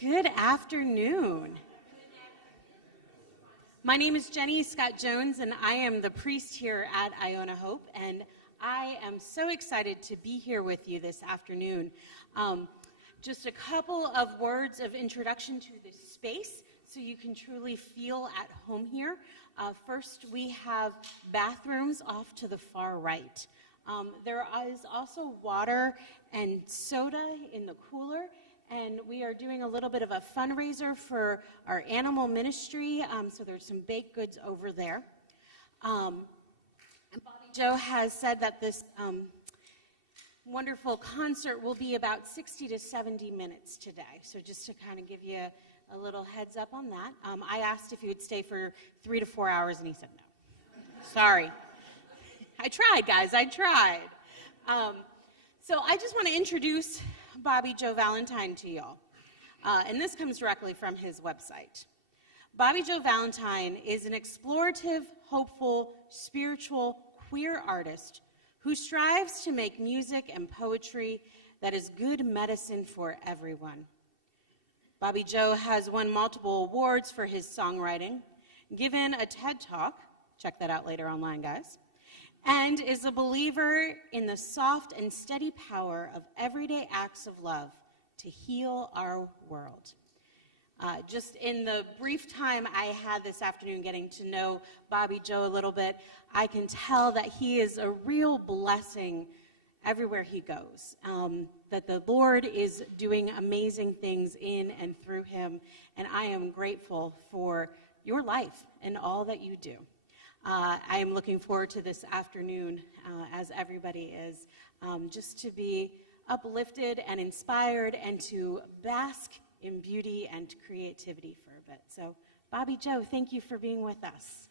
Good afternoon. My name is Jenny Scott Jones, and I am the priest here at Iona Hope, and I am so excited to be here with you this afternoon. Just a couple of words of introduction to this space so you can truly feel at home here. First, we have bathrooms off to the far right. There is also water and soda in the cooler, and we are doing a little bit of a fundraiser for our animal ministry, so there's some baked goods over there. And Bobby Joe has said that this wonderful concert will be about 60 to 70 minutes today, so just to kind of give you a little heads up on that. I asked if he would stay for 3 to 4 hours, and he said no. Sorry. I tried, guys, I tried. So I just want to introduce Bobby Joe Valentine to y'all. And this comes directly from his website. Bobby Joe Valentine is an explorative, hopeful, spiritual, queer artist who strives to make music and poetry that is good medicine for everyone. Bobby Joe has won multiple awards for his songwriting, given a TED Talk, check that out later online, guys, and is a believer in the soft and steady power of everyday acts of love to heal our world. Just in the brief time I had this afternoon getting to know Bobby Joe a little bit, I can tell that he is a real blessing everywhere he goes, that the Lord is doing amazing things in and through him, and I am grateful for your life and all that you do. I am looking forward to this afternoon, as everybody is, just to be uplifted and inspired and to bask in beauty and creativity for a bit. So, Bobby Joe, thank you for being with us.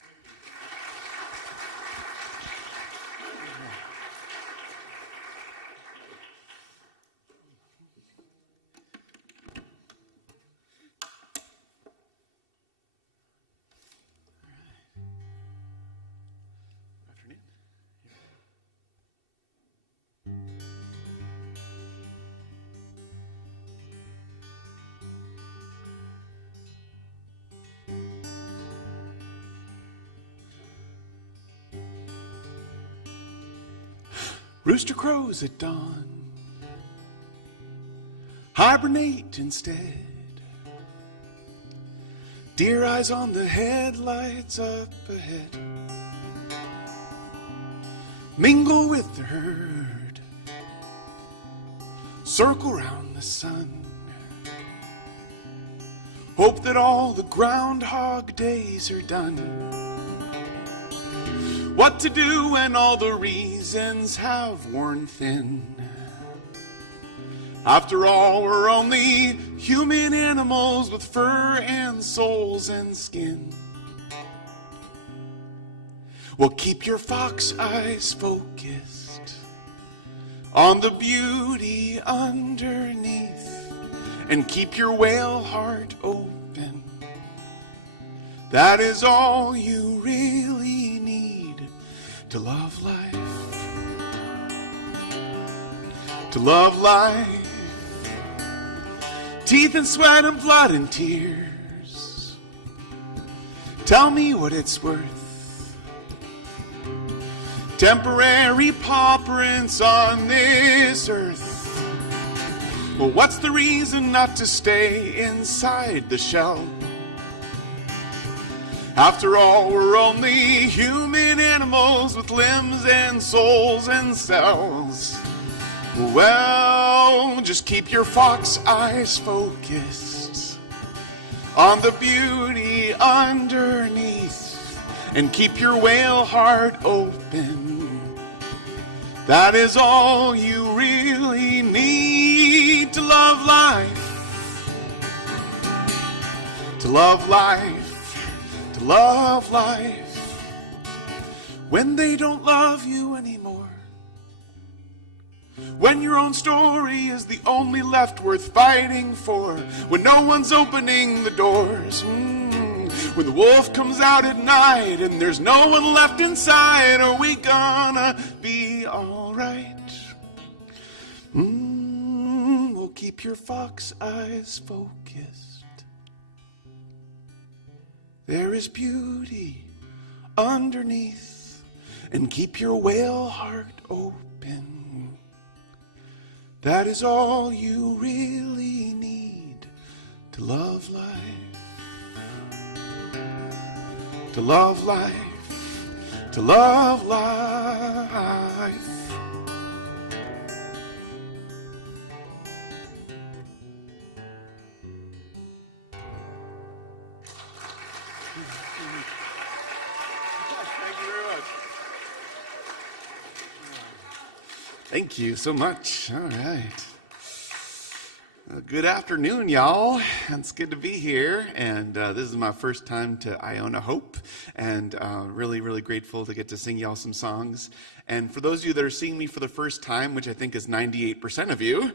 Rooster crows at dawn, hibernate instead. Deer eyes on the headlights up ahead. Mingle with the herd, circle round the sun. Hope that all the groundhog days are done. What to do when all the reasons have worn thin? After all, we're only human animals with fur and souls and skin. Well, keep your fox eyes focused on the beauty underneath, and keep your whale heart open. That is all you really need to love life, to love life. Teeth and sweat and blood and tears, tell me what it's worth. Temporary paw prints on this earth. Well, what's the reason not to stay inside the shell? After all, we're only human animals with limbs and souls and cells. Well, just keep your fox eyes focused on the beauty underneath, and keep your whale heart open. That is all you really need to love life, to love life. Love life when they don't love you anymore, when your own story is the only left worth fighting for, when no one's opening the doors, when the wolf comes out at night and there's no one left inside. Are we gonna be all right? We'll keep your fox eyes focused. There is beauty underneath, and keep your whale heart open. That is all you really need to love life. To love life. To love life. Thank you so much. All right. Good afternoon, y'all. It's good to be here. And this is my first time to Iona Hope. And really, really grateful to get to sing y'all some songs. And for those of you that are seeing me for the first time, which I think is 98% of you,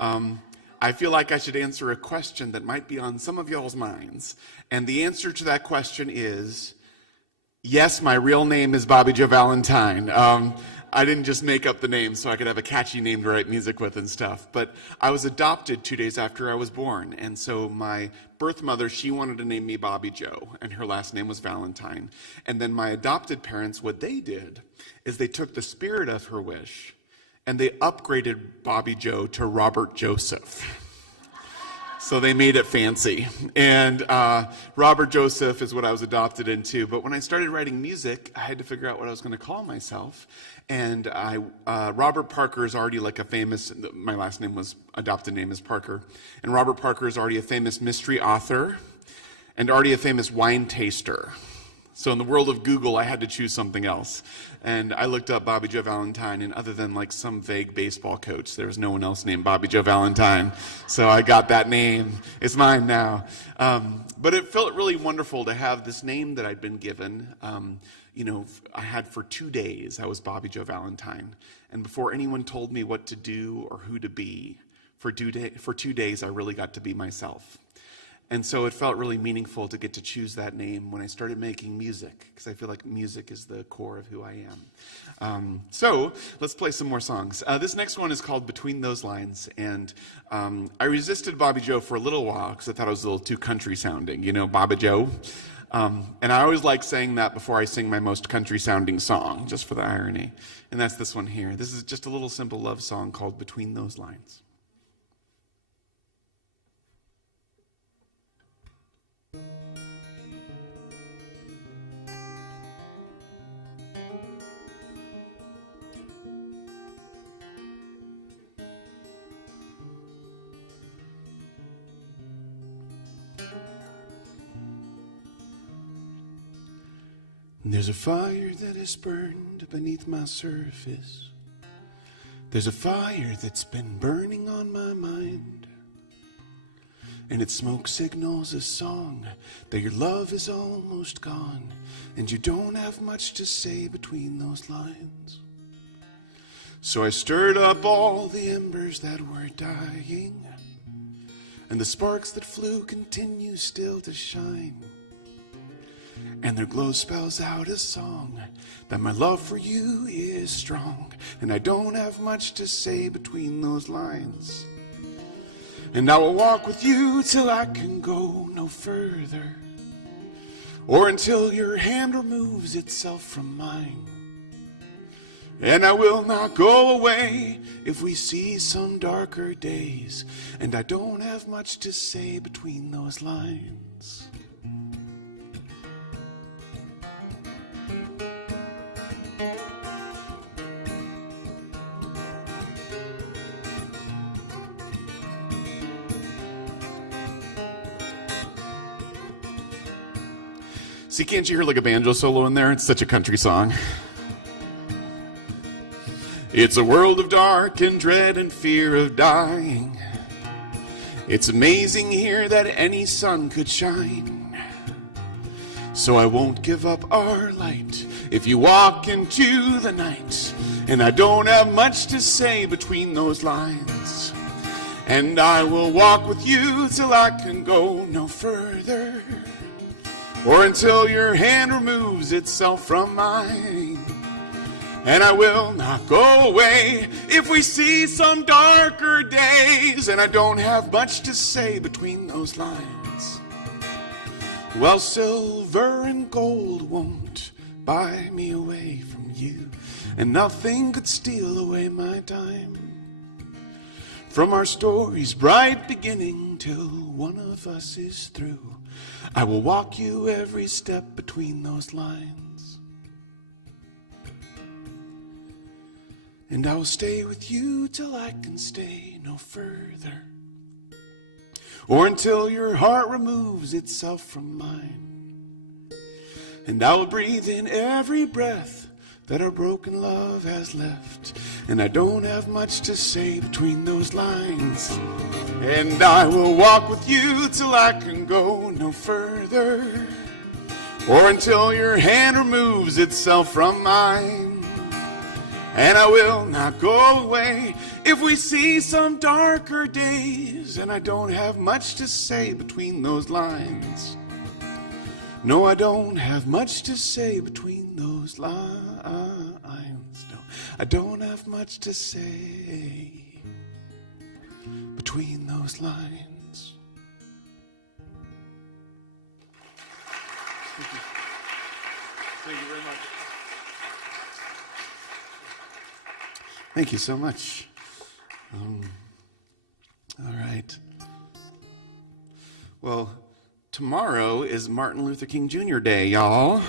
I feel like I should answer a question that might be on some of y'all's minds. And the answer to that question is, yes, my real name is Bobby Joe Valentine. I didn't just make up the name so I could have a catchy name to write music with and stuff. But I was adopted 2 days after I was born. And so my birth mother, she wanted to name me Bobby Joe, and her last name was Valentine. And then my adopted parents, what they did is they took the spirit of her wish and they upgraded Bobby Joe to Robert Joseph. So they made it fancy. And Robert Joseph is what I was adopted into. But when I started writing music, I had to figure out what I was going to call myself. And Robert Parker is already like a famous, my last name was, adopted name is Parker. And Robert Parker is already a famous mystery author and already a famous wine taster. So in the world of Google, I had to choose something else. And I looked up Bobby Joe Valentine, and other than like some vague baseball coach, there was no one else named Bobby Joe Valentine. So I got that name. It's mine now. But it felt really wonderful to have this name that I'd been given. I had for 2 days, I was Bobby Joe Valentine. And before anyone told me what to do or who to be, for 2 days, I really got to be myself. And so it felt really meaningful to get to choose that name when I started making music, because I feel like music is the core of who I am. So let's play some more songs. This next one is called Between Those Lines. And I resisted Bobby Joe for a little while because I thought it was a little too country sounding, Bobby Joe. And I always like saying that before I sing my most country sounding song, just for the irony. And that's this one here. This is just a little simple love song called Between Those Lines. There's a fire that has burned beneath my surface. There's a fire that's been burning on my mind. And its smoke signals a song that your love is almost gone, and you don't have much to say between those lines. So I stirred up all the embers that were dying, and the sparks that flew continue still to shine. And their glow spells out a song that my love for you is strong, and I don't have much to say between those lines. And I will walk with you till I can go no further, or until your hand removes itself from mine. And I will not go away if we see some darker days, and I don't have much to say between those lines. See, can't you hear like a banjo solo in there? It's such a country song. It's a world of dark and dread and fear of dying. It's amazing here that any sun could shine. So I won't give up our light if you walk into the night. And I don't have much to say between those lines. And I will walk with you till I can go no further, or until your hand removes itself from mine. and I will not go away. If we see some darker days, and I don't have much to say between those lines, well, silver and gold won't buy me away from you, and nothing could steal away my time. From our story's bright beginning till one of us is through, I will walk you every step between those lines. And I will stay with you till I can stay no further, or until your heart removes itself from mine. And I will breathe in every breath that our broken love has left, and I don't have much to say between those lines. And I will walk with you till I can go no further, or until your hand removes itself from mine. And I will not go away if we see some darker days, and I don't have much to say between those lines. No, I don't have much to say between those lines. No, I don't have much to say between those lines. Thank you. Thank you very much. Thank you so much. All right. Well, tomorrow is Martin Luther King Jr. Day, y'all.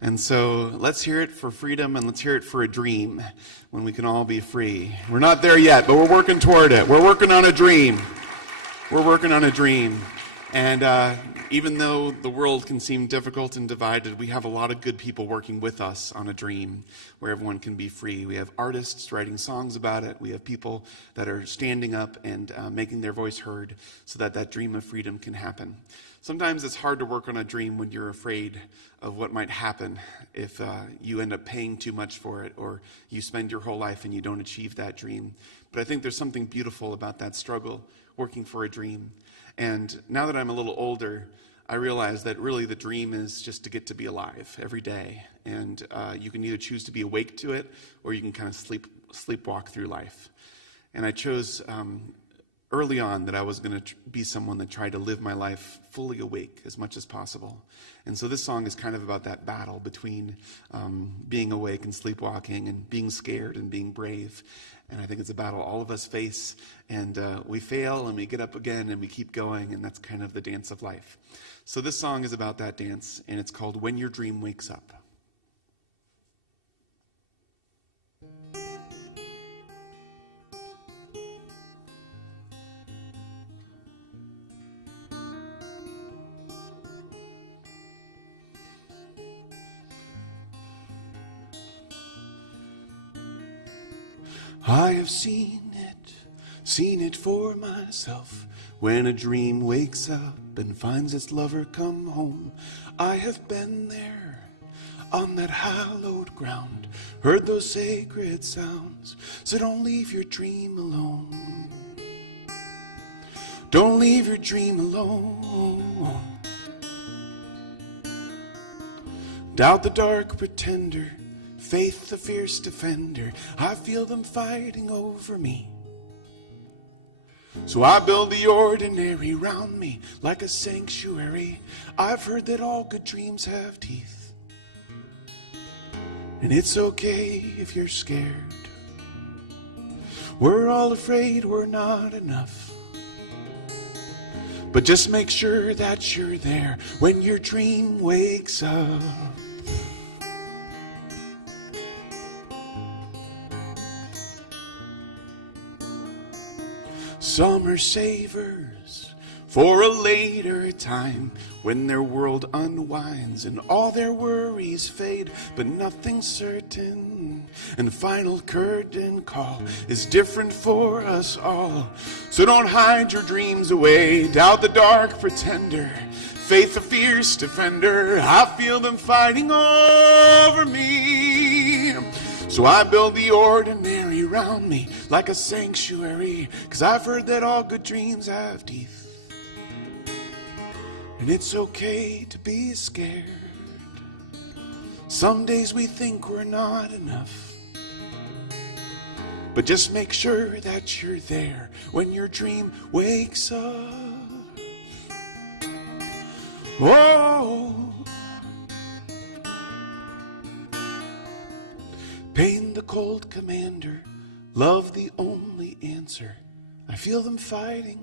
And so let's hear it for freedom, and let's hear it for a dream when we can all be free. We're not there yet, but we're working toward it. We're working on a dream. We're working on a dream. And even though the world can seem difficult and divided, we have a lot of good people working with us on a dream where everyone can be free. We have artists writing songs about it. We have people that are standing up and making their voice heard so that that dream of freedom can happen. Sometimes it's hard to work on a dream when you're afraid of what might happen if you end up paying too much for it, or you spend your whole life and you don't achieve that dream. But I think there's something beautiful about that struggle, working for a dream. And now that I'm a little older, I realize that really the dream is just to get to be alive every day. And you can either choose to be awake to it, or you can kind of sleepwalk through life. And I chose early on that I was going to be someone that tried to live my life fully awake as much as possible. And so this song is kind of about that battle between being awake and sleepwalking, and being scared and being brave. And I think it's a battle all of us face, and we fail and we get up again and we keep going, and that's kind of the dance of life. So this song is about that dance, and it's called When Your Dream Wakes Up. I have seen it for myself. When a dream wakes up and finds its lover come home, I have been there on that hallowed ground, heard those sacred sounds. So don't leave your dream alone. Don't leave your dream alone. Doubt the dark pretender, faith the fierce defender, I feel them fighting over me. So I build the ordinary round me like a sanctuary. I've heard that all good dreams have teeth, and it's okay if you're scared. We're all afraid we're not enough, but just make sure that you're there when your dream wakes up. Summer savors for a later time, when their world unwinds and all their worries fade, but nothing's certain, and the final curtain call is different for us all. So don't hide your dreams away, doubt the dark pretender, faith a fierce defender, I feel them fighting over me. So I build the ordinary around me like a sanctuary, 'cause I've heard that all good dreams have teeth, and it's okay to be scared. Some days we think we're not enough, But just make sure that you're there when your dream wakes up. Whoa. Pain the cold commander, love the only answer. I feel them fighting.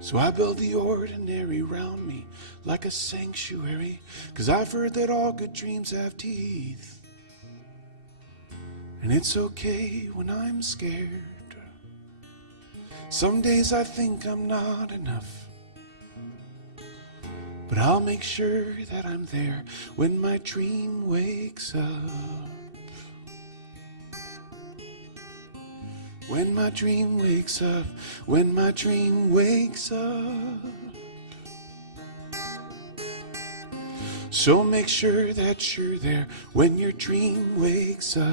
So I build the ordinary round me like a sanctuary, 'cause I've heard that all good dreams have teeth. And it's okay when I'm scared. Some days I think I'm not enough. But I'll make sure that I'm there when my dream wakes up. When my dream wakes up, when my dream wakes up. So make sure that you're there when your dream wakes up.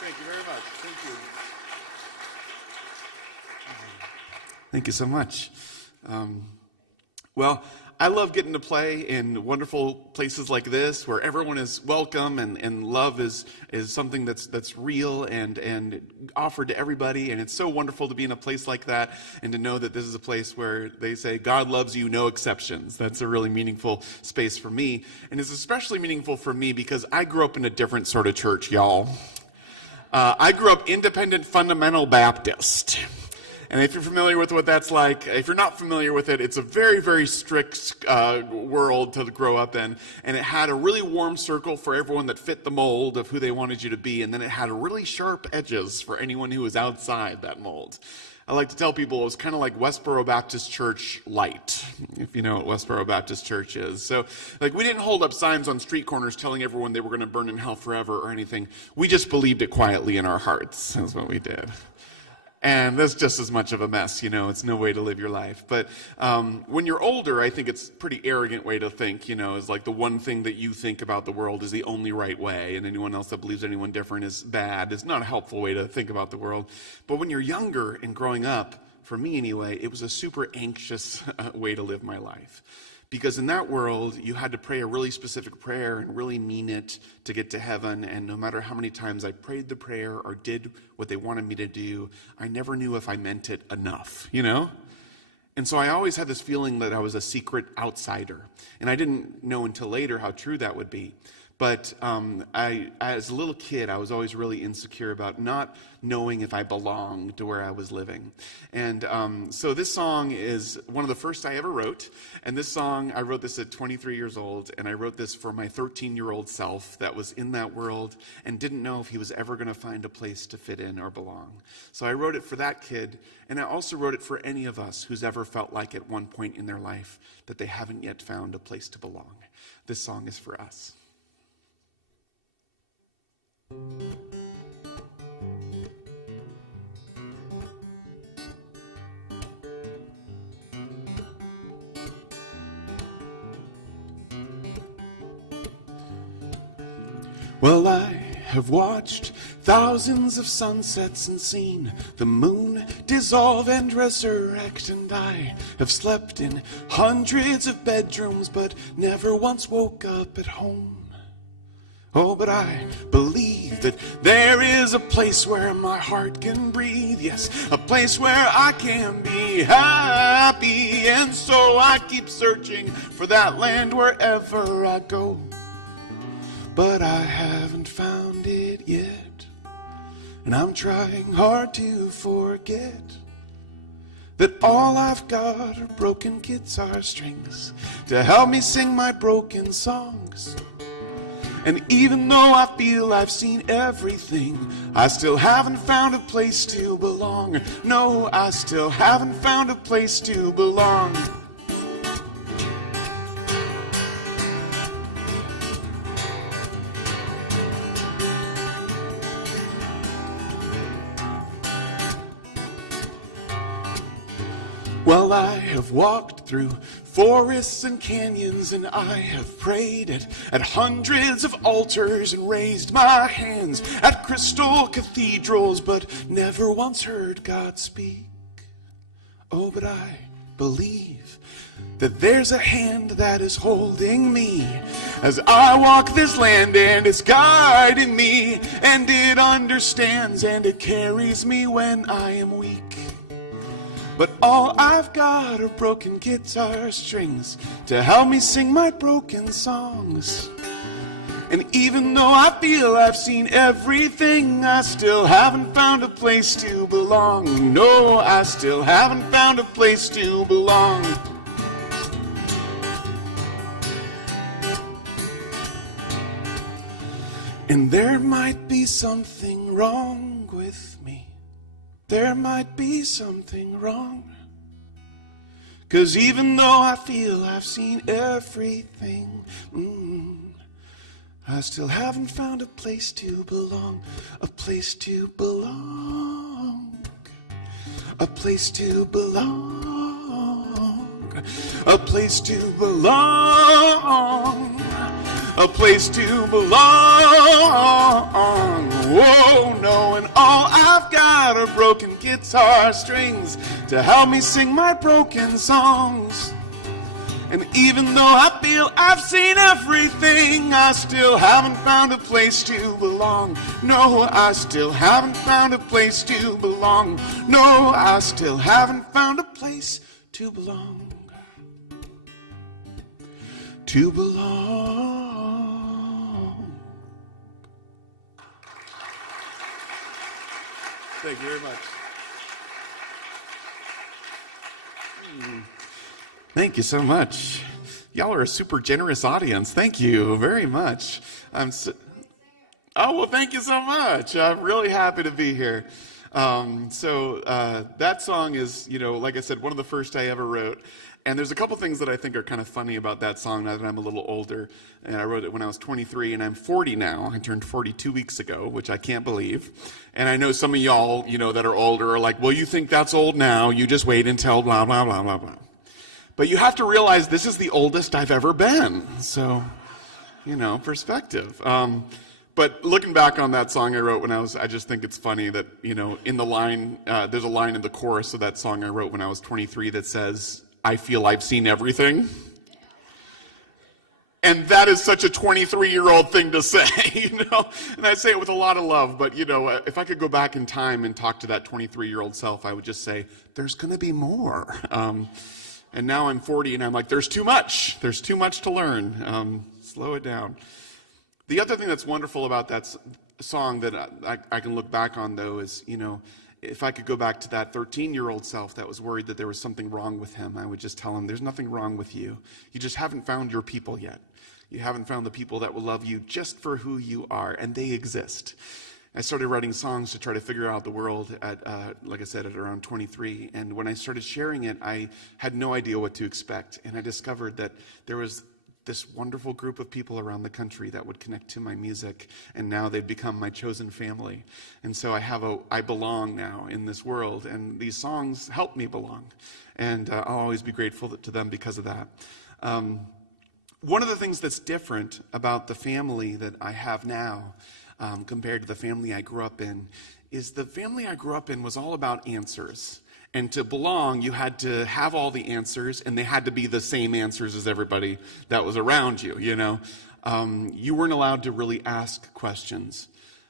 Thank you very much. Thank you. Thank you so much. Well, I love getting to play in wonderful places like this where everyone is welcome and love is something that's real and offered to everybody. And it's so wonderful to be in a place like that and to know that this is a place where they say, God loves you, no exceptions. That's a really meaningful space for me. And it's especially meaningful for me because I grew up in a different sort of church, y'all. I grew up independent fundamental Baptist. And if you're familiar with what that's like, if you're not familiar with it, it's a very, very strict world to grow up in. And it had a really warm circle for everyone that fit the mold of who they wanted you to be. And then it had really sharp edges for anyone who was outside that mold. I like to tell people it was kind of like Westboro Baptist Church light, if you know what Westboro Baptist Church is. So, we didn't hold up signs on street corners telling everyone they were going to burn in hell forever or anything. We just believed it quietly in our hearts. That's what we did. And that's just as much of a mess, it's no way to live your life. But when you're older, I think it's a pretty arrogant way to think, is like the one thing that you think about the world is the only right way, and anyone else that believes anyone different is bad. It's not a helpful way to think about the world. But when you're younger and growing up, for me anyway, it was a super anxious way to live my life. Because in that world, you had to pray a really specific prayer and really mean it to get to heaven. And no matter how many times I prayed the prayer or did what they wanted me to do, I never knew if I meant it enough, And so I always had this feeling that I was a secret outsider. And I didn't know until later how true that would be. But as a little kid, I was always really insecure about not knowing if I belonged to where I was living. And so this song is one of the first I ever wrote. And this song, I wrote this at 23 years old. And I wrote this for my 13-year-old self that was in that world and didn't know if he was ever going to find a place to fit in or belong. So I wrote it for that kid. And I also wrote it for any of us who's ever felt like at one point in their life that they haven't yet found a place to belong. This song is for us. Well, I have watched thousands of sunsets and seen the moon dissolve and resurrect, and I have slept in hundreds of bedrooms but never once woke up at home. Oh, but I believe that there is a place where my heart can breathe. Yes, a place where I can be happy. And so I keep searching for that land wherever I go. But I haven't found it yet. And I'm trying hard to forget that all I've got are broken guitar strings to help me sing my broken songs. And even though I feel I've seen everything, I still haven't found a place to belong. No, I still haven't found a place to belong. Well, I have walked through forests and canyons, and I have prayed at hundreds of altars and raised my hands at crystal cathedrals, but never once heard God speak. Oh, but I believe that there's a hand that is holding me as I walk this land, and it's guiding me, and it understands and it carries me when I am weak. But all I've got are broken guitar strings to help me sing my broken songs. And even though I feel I've seen everything, I still haven't found a place to belong. No, I still haven't found a place to belong. And there might be something wrong with me. There might be something wrong. 'Cause even though I feel I've seen everything, I still haven't found a place to belong. A place to belong. A place to belong. A place to belong. A place to belong. Whoa, no, and all I've got are broken guitar strings to help me sing my broken songs. And even though I feel I've seen everything, I still haven't found a place to belong. No, I still haven't found a place to belong. No, I still haven't found a place to belong. To belong. Thank you very much. Thank you so much. Y'all are a super generous audience. Thank you very much. Oh, well, thank you so much. I'm really happy to be here. That song is, like I said, one of the first I ever wrote. And there's a couple things that I think are kind of funny about that song now that I'm a little older. And I wrote it when I was 23, and I'm 40 now. I turned 40 2 weeks ago, which I can't believe. And I know some of y'all, that are older are like, well, you think that's old now. You just wait until blah, blah, blah, blah, blah. But you have to realize this is the oldest I've ever been. So, perspective. But looking back on that song I wrote I just think it's funny that, in the line, there's a line in the chorus of that song I wrote when I was 23 that says, I feel I've seen everything. And that is such a 23-year-old thing to say, And I say it with a lot of love, but, if I could go back in time and talk to that 23-year-old self, I would just say, there's going to be more. And now I'm 40, and I'm like, there's too much. There's too much to learn. Slow it down. The other thing that's wonderful about that song that I can look back on, though, is, if I could go back to that 13-year-old self that was worried that there was something wrong with him, I would just tell him, there's nothing wrong with you. You just haven't found your people yet. You haven't found the people that will love you just for who you are, and they exist. I started writing songs to try to figure out the world like I said, at around 23. And when I started sharing it, I had no idea what to expect. And I discovered that there was this wonderful group of people around the country that would connect to my music, and now they've become my chosen family. And so I belong now in this world, and these songs help me belong. And I'll always be grateful to them because of that. One of the things that's different about the family that I have now compared to the family I grew up in is the family I grew up in was all about answers. And to belong, you had to have all the answers, and they had to be the same answers as everybody that was around you, You weren't allowed to really ask questions.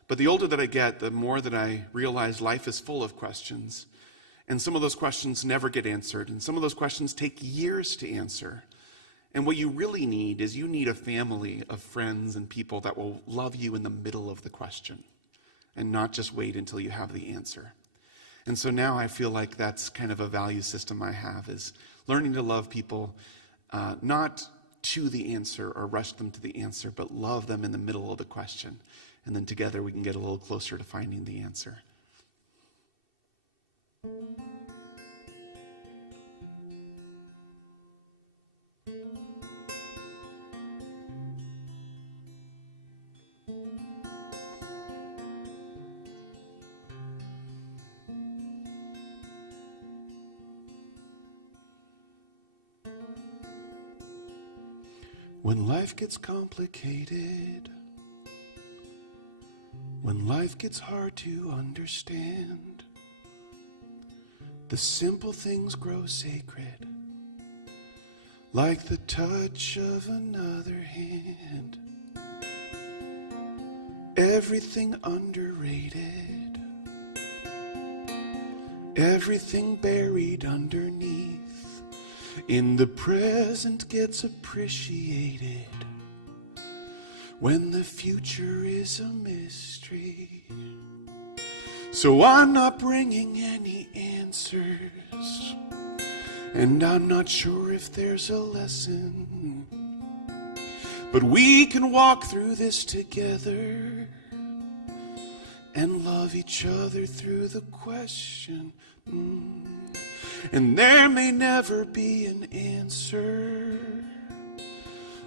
But the older that I get, the more that I realize life is full of questions. And some of those questions never get answered, and some of those questions take years to answer. And what you really need is you need a family of friends and people that will love you in the middle of the question and not just wait until you have the answer. And so now I feel like that's kind of a value system I have, is learning to love people, not to the answer or rush them to the answer, but love them in the middle of the question. And then together we can get a little closer to finding the answer. When life gets complicated, when life gets hard to understand, the simple things grow sacred like the touch of another hand. Everything underrated, everything buried underneath, in the present gets appreciated when the future is a mystery. So I'm not bringing any answers, and I'm not sure if there's a lesson, but we can walk through this together and love each other through the question. And there may never be an answer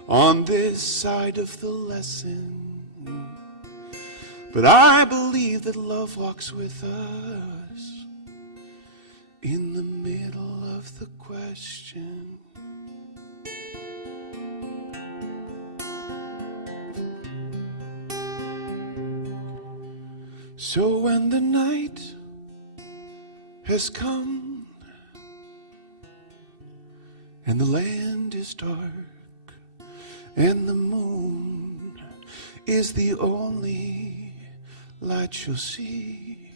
on this side of the lesson, but I believe that love walks with us in the middle of the question. So when the night has come and the land is dark and the moon is the only light you'll see,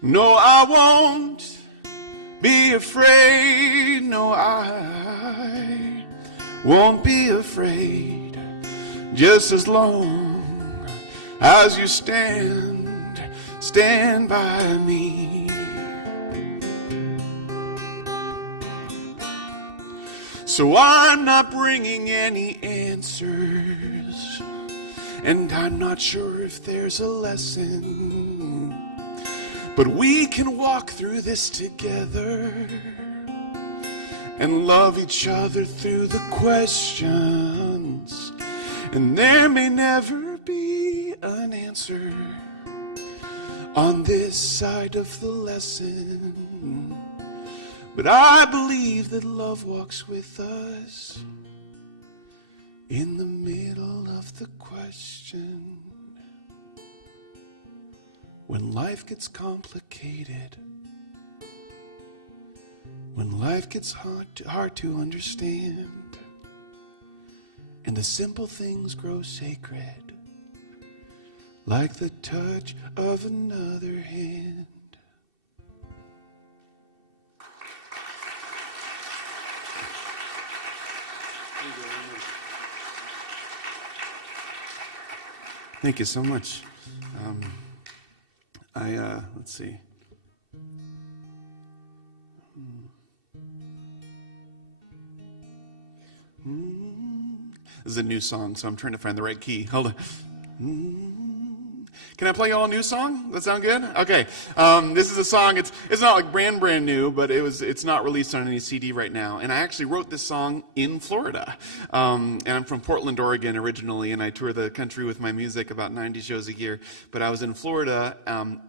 no, I won't be afraid. No, I won't be afraid, just as long as you stand by me. So I'm not bringing any answers, and I'm not sure if there's a lesson, but we can walk through this together and love each other through the questions. And there may never be an answer on this side of the lesson, but I believe that love walks with us in the middle of the question. When life gets complicated, when life gets hard to understand, and the simple things grow sacred, like the touch of another hand. Thank you so much. Let's see. This is a new song, so I'm trying to find the right key. Hold on. Can I play y'all a new song? That sound good? Okay. This is a song. It's not like brand new, but it's not released on any CD right now. And I actually wrote this song in Florida. And I'm from Portland, Oregon originally, and I tour the country with my music, about 90 shows a year. But I was in Florida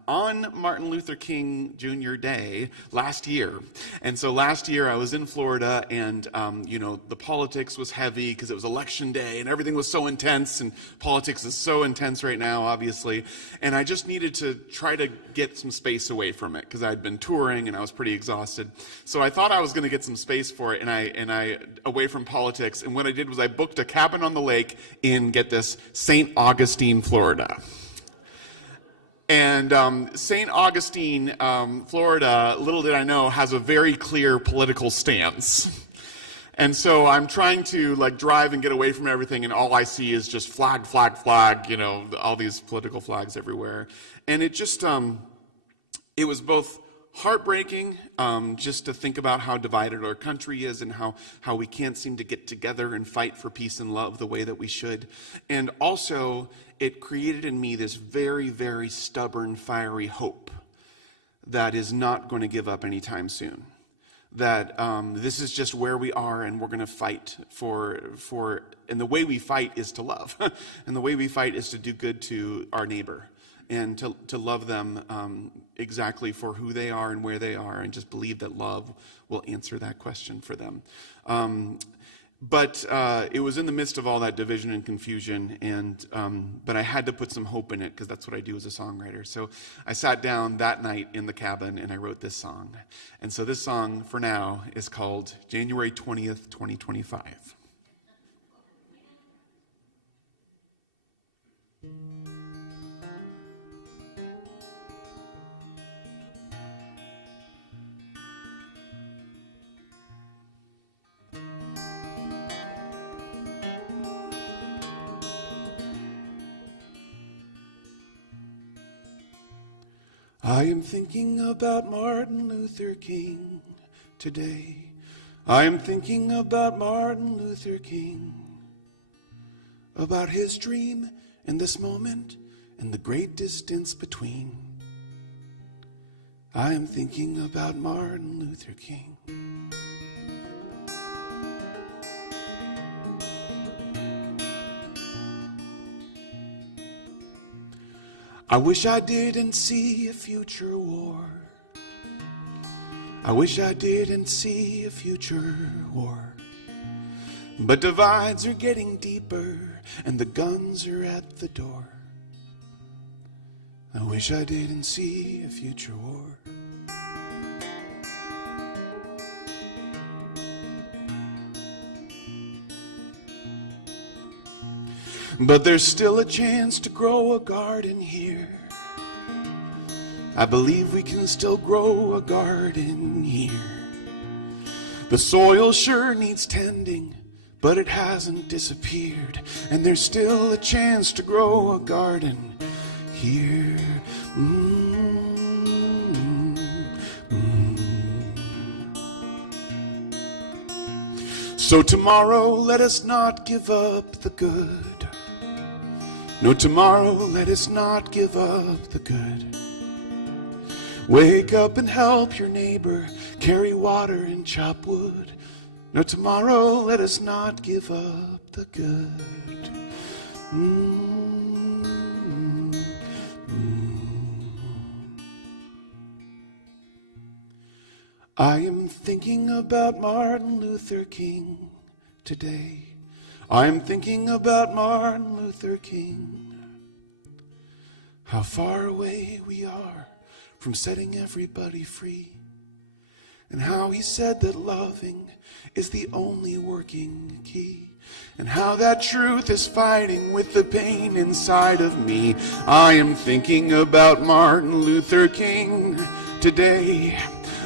on Martin Luther King Jr. Day last year. And so last year I was in Florida, and the politics was heavy because it was election day and everything was so intense, and politics is so intense right now, obviously. And I just needed to try to get some space away from it because I'd been touring and I was pretty exhausted. So I thought I was going to get some space for it, and I away from politics. And what I did was I booked a cabin on the lake in, get this, St. Augustine, Florida. And St. Augustine, Florida, little did I know, has a very clear political stance. And so I'm trying to drive and get away from everything, and all I see is just flag, all these political flags everywhere. And it just, it was both heartbreaking just to think about how divided our country is and how we can't seem to get together and fight for peace and love the way that we should. And also, it created in me this very, very stubborn, fiery hope that is not going to give up anytime soon. That this is just where we are, and we're going to fight for, and the way we fight is to love. And the way we fight is to do good to our neighbor and to love them exactly for who they are and where they are, and just believe that love will answer that question for them. But it was in the midst of all that division and confusion, but I had to put some hope in it because that's what I do as a songwriter. So I sat down that night in the cabin and I wrote this song. And so this song, for now, is called January 20th, 2025. I am thinking about Martin Luther King today. I am thinking about Martin Luther King, about his dream in this moment and the great distance between. I am thinking about Martin Luther King. I wish I didn't see a future war. I wish I didn't see a future war. But divides are getting deeper and the guns are at the door. I wish I didn't see a future war. But there's still a chance to grow a garden here. I believe we can still grow a garden here. The soil sure needs tending, but it hasn't disappeared. And there's still a chance to grow a garden here. So tomorrow, let us not give up the good. No, tomorrow, let us not give up the good. Wake up and help your neighbor, carry water and chop wood. No, tomorrow, let us not give up the good. I am thinking about Martin Luther King today. I am thinking about Martin Luther King. How far away we are from setting everybody free. And how he said that loving is the only working key. And how that truth is fighting with the pain inside of me. I am thinking about Martin Luther King today.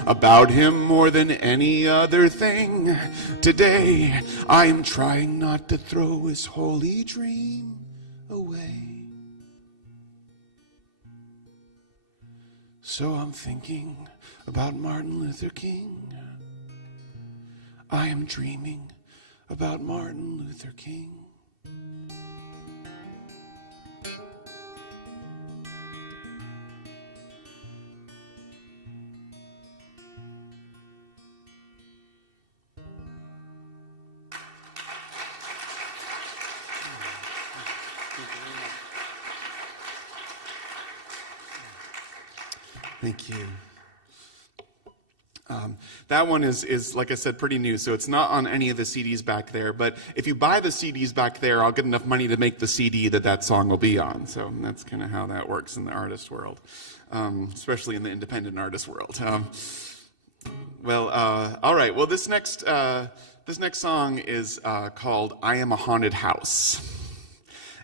About him more than any other thing. Today, I am trying not to throw his holy dream away. So I'm thinking about Martin Luther King. I am dreaming about Martin Luther King. Thank you. That one is, like I said, pretty new, so it's not on any of the CDs back there, but if you buy the CDs back there, I'll get enough money to make the CD that song will be on, so that's kind of how that works in the artist world, especially in the independent artist world. All right, well, this next song is called I Am a Haunted House.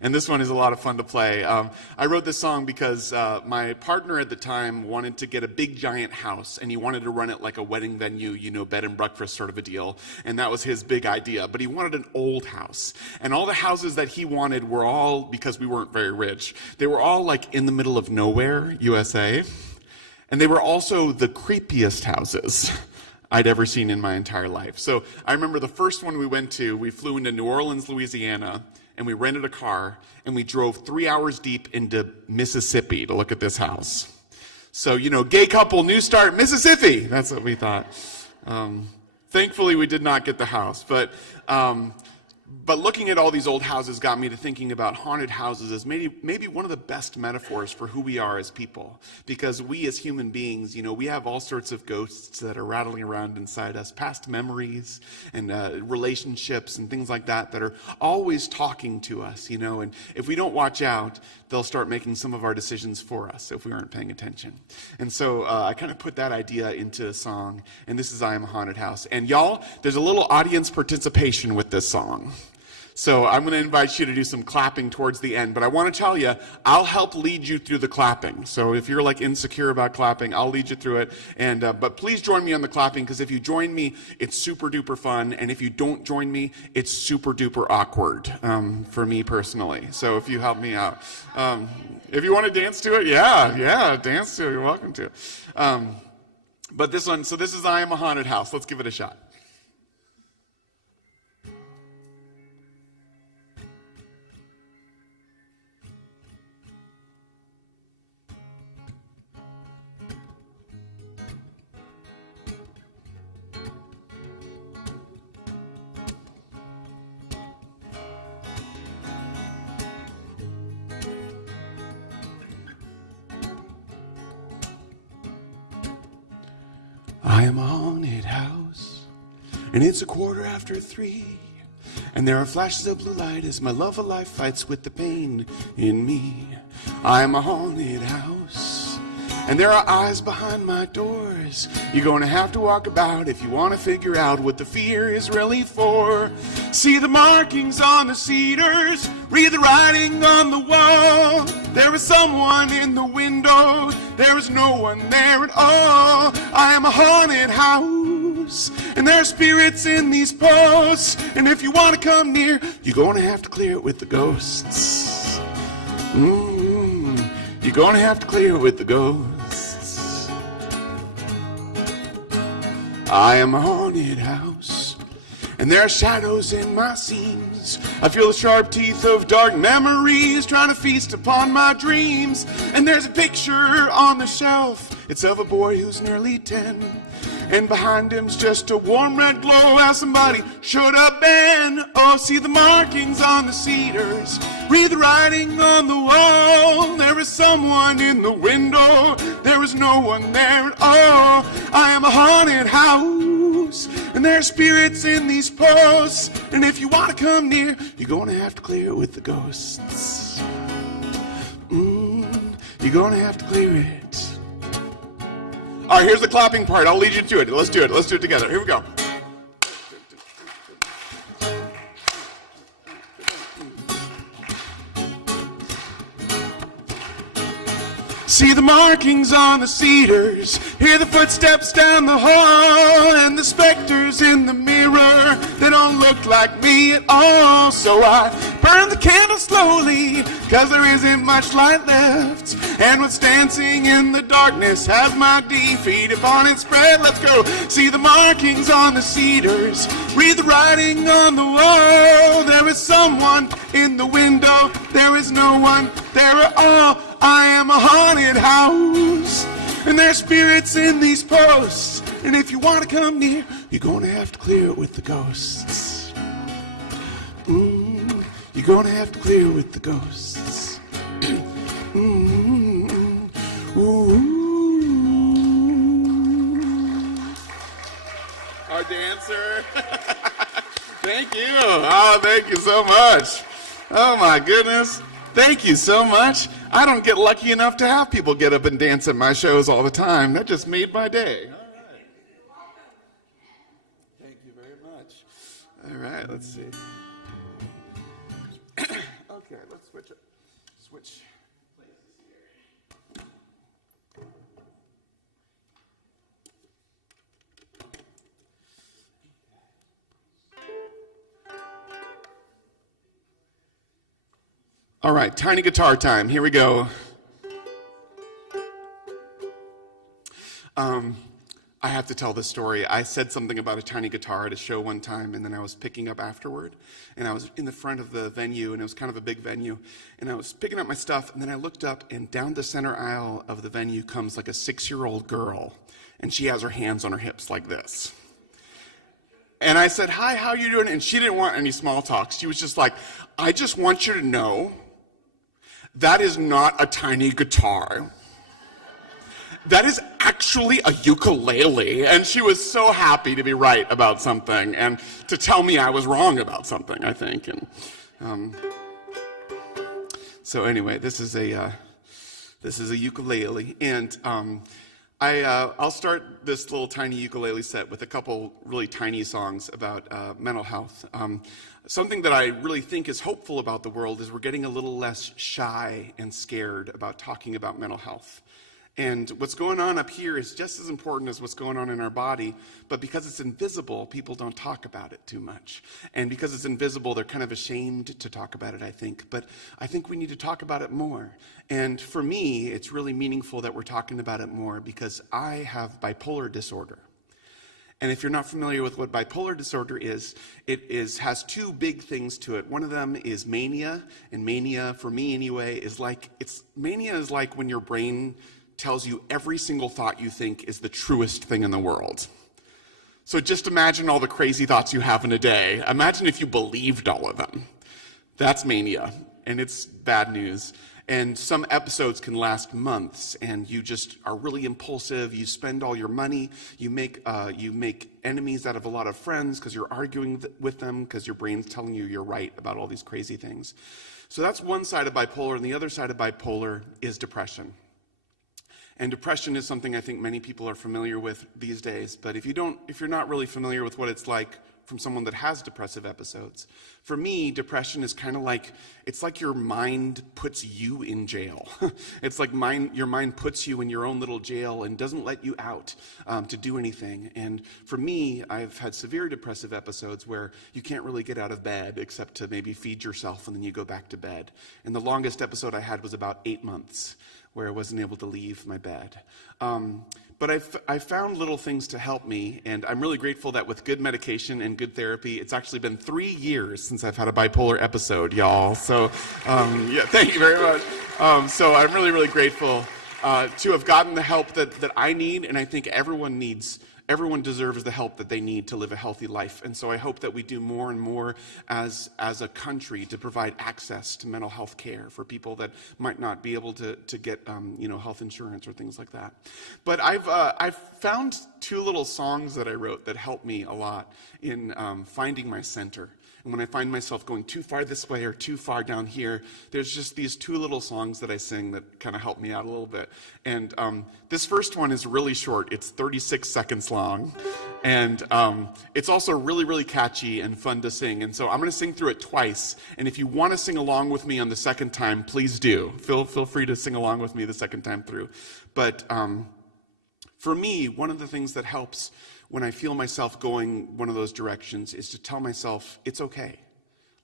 And this one is a lot of fun to play. I wrote this song because my partner at the time wanted to get a big giant house, and he wanted to run it like a wedding venue, bed and breakfast sort of a deal. And that was his big idea. But he wanted an old house. And all the houses that he wanted were all, because we weren't very rich, they were all like in the middle of nowhere, USA. And they were also the creepiest houses I'd ever seen in my entire life. So I remember the first one we went to, we flew into New Orleans, Louisiana, and we rented a car, and we drove 3 hours deep into Mississippi to look at this house. So, gay couple, new start, Mississippi. That's what we thought. Thankfully, we did not get the house. But But looking at all these old houses got me to thinking about haunted houses as maybe one of the best metaphors for who we are as people. Because we as human beings, we have all sorts of ghosts that are rattling around inside us, past memories and relationships and things like that are always talking to us, and if we don't watch out, they'll start making some of our decisions for us if we aren't paying attention. And so I kind of put that idea into a song, and this is I Am a Haunted House. And y'all, there's a little audience participation with this song. So I'm going to invite you to do some clapping towards the end. But I want to tell you, I'll help lead you through the clapping. So if you're insecure about clapping, I'll lead you through it. And but please join me on the clapping, because if you join me, it's super duper fun. And if you don't join me, it's super duper awkward for me personally. So if you help me out. If you want to dance to it, yeah, dance to it. You're welcome to. But this one, so this is I Am a Haunted House. Let's give it a shot. I am a haunted house, and it's 3:15, and there are flashes of blue light as my love of life fights with the pain in me. I am a haunted house, and there are eyes behind my doors. You're going to have to walk about if you want to figure out what the fear is really for. See the markings on the cedars, read the writing on the wall. There is someone in the window, there is no one there at all. I am a haunted house, and there are spirits in these posts. And if you want to come near, you're going to have to clear it with the ghosts. You're going to have to clear it with the ghosts. I am a haunted house, and there are shadows in my seams. I feel the sharp teeth of dark memories trying to feast upon my dreams. And there's a picture on the shelf, it's of a boy who's nearly 10. And behind him's just a warm red glow as somebody showed up and, oh, see the markings on the cedars, read the writing on the wall. There is someone in the window, there is no one there at all. I am a haunted house, and there are spirits in these posts. And if you want to come near, you're going to have to clear it with the ghosts. You're going to have to clear it. All right, here's the clapping part. I'll lead you to it. Let's do it. Let's do it together. Here we go. See the markings on the cedars, hear the footsteps down the hall, and the specters in the mirror, they don't look like me at all. So I burn the candle slowly, cause there isn't much light left, and what's dancing in the darkness has my defeat upon its spread. Let's go. See the markings on the cedars, read the writing on the wall. There is someone in the window, there is no one there at all. I am a haunted house, and there's spirits in these posts. And if you want to come near, you're going to have to clear it with the ghosts. You're going to have to clear it with the ghosts. Our dancer. Thank you. Oh, thank you so much. Oh, my goodness. Thank you so much. I don't get lucky enough to have people get up and dance at my shows all the time. That just made my day. All right. Thank you very much. All right, let's see. Okay, let's switch it. Switch places here. All right, tiny guitar time. Here we go. I have to tell this story. I said something about a tiny guitar at a show one time, and then I was picking up afterward, and I was in the front of the venue, and it was kind of a big venue, and I was picking up my stuff, and then I looked up, and down the center aisle of the venue comes like a 6-year-old girl, and she has her hands on her hips like this. And I said, hi, how you doing? And she didn't want any small talk. She was just like, I just want you to know that is not a tiny guitar. That is actually a ukulele. And she was so happy to be right about something and to tell me I was wrong about something, I think. And so anyway, this is a ukulele. And I'll start this little tiny ukulele set with a couple really tiny songs about mental health. Something that I really think is hopeful about the world is we're getting a little less shy and scared about talking about mental health. And what's going on up here is just as important as what's going on in our body, but because it's invisible, people don't talk about it too much. And because it's invisible, they're kind of ashamed to talk about it, I think. But I think we need to talk about it more. And for me, it's really meaningful that we're talking about it more because I have bipolar disorder. And if you're not familiar with what bipolar disorder is, has two big things to it. One of them is mania, and mania, for me anyway, mania is like when your brain tells you every single thought you think is the truest thing in the world. So just imagine all the crazy thoughts you have in a day. Imagine if you believed all of them. That's mania, and it's bad news. And some episodes can last months, and you just are really impulsive. You spend all your money. You make enemies out of a lot of friends because you're arguing with them because your brain's telling you you're right about all these crazy things. So that's one side of bipolar, and the other side of bipolar is depression. And depression is something I think many people are familiar with these days. But if you're not really familiar with what it's like from someone that has depressive episodes, for me, depression is kind of it's like your mind puts you in jail. It's like your mind puts you in your own little jail and doesn't let you out to do anything. And for me, I've had severe depressive episodes where you can't really get out of bed except to maybe feed yourself and then you go back to bed. And the longest episode I had was about 8 months, where I wasn't able to leave my bed. But I found little things to help me, and I'm really grateful that with good medication and good therapy, it's actually been 3 years since I've had a bipolar episode, y'all. So, yeah, thank you very much. So I'm really, really grateful to have gotten the help that I need, and I think everyone deserves the help that they need to live a healthy life. And so I hope that we do more and more as a country to provide access to mental health care for people that might not be able to get health insurance or things like that. But I've found two little songs that I wrote that help me a lot in finding my center. And when I find myself going too far this way or too far down here, there's just these two little songs that I sing that kind of help me out a little bit. And this first one is really short. It's 36 seconds long. And it's also really, really catchy and fun to sing. And so I'm going to sing through it twice. And if you want to sing along with me on the second time, please do. Feel free to sing along with me the second time through. But for me, one of the things that helps when I feel myself going one of those directions is to tell myself, it's okay.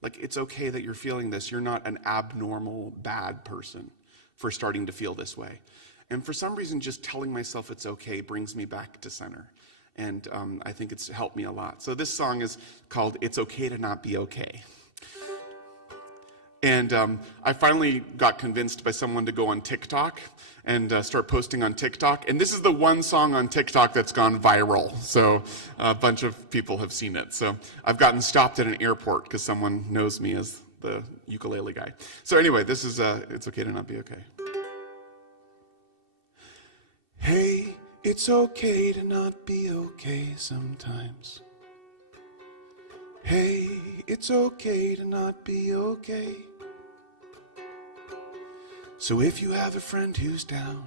Like, it's okay that you're feeling this. You're not an abnormal, bad person for starting to feel this way. And for some reason, just telling myself it's okay brings me back to center. And I think it's helped me a lot. So this song is called It's Okay to Not Be Okay. And I finally got convinced by someone to go on TikTok and start posting on TikTok. And this is the one song on TikTok that's gone viral. So a bunch of people have seen it. So I've gotten stopped at an airport because someone knows me as the ukulele guy. So anyway, this is It's Okay to Not Be Okay. Hey, it's okay to not be okay sometimes. Hey, it's okay to not be okay. So if you have a friend who's down,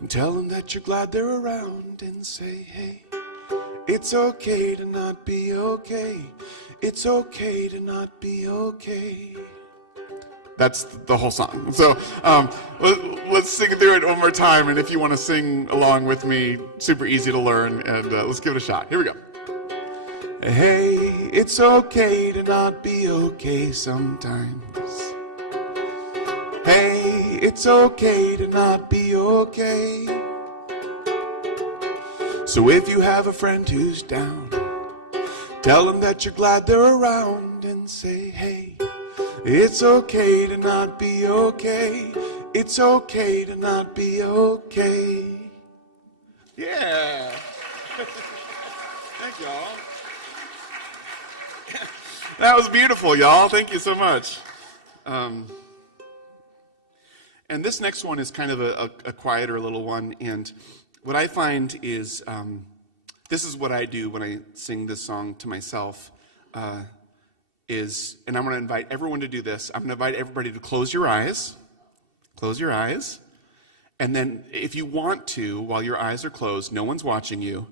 and tell them that you're glad they're around, and say, hey, it's okay to not be okay. It's okay to not be okay. That's the whole song. So let's sing through it one more time, and if you want to sing along with me, super easy to learn, and let's give it a shot. Here we go. Hey, it's okay to not be okay sometimes. Hey, it's okay to not be okay. So if you have a friend who's down, tell them that you're glad they're around, and say, hey, it's okay to not be okay. It's okay to not be okay. Yeah. Thank y'all. That was beautiful, y'all. Thank you so much. And this next one is kind of a quieter little one. And what I find is, this is what I do when I sing this song to myself, and I'm going to invite everyone to do this. I'm going to invite everybody to close your eyes. Close your eyes. And then if you want to, while your eyes are closed, no one's watching you,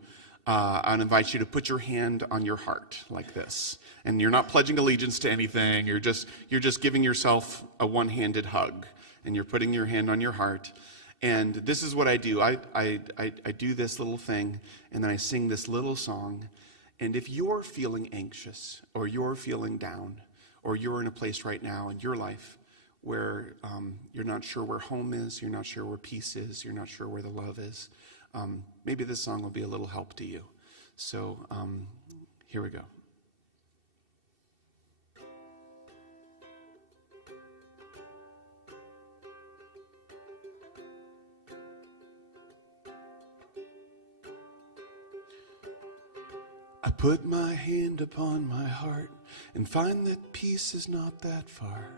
I'll invite you to put your hand on your heart like this. And you're not pledging allegiance to anything. You're just giving yourself a one-handed hug. And you're putting your hand on your heart. And this is what I do. I do this little thing, and then I sing this little song. And if you're feeling anxious, or you're feeling down, or you're in a place right now in your life where you're not sure where home is, you're not sure where peace is, you're not sure where the love is, maybe this song will be a little help to you. So here we go. I put my hand upon my heart and find that peace is not that far.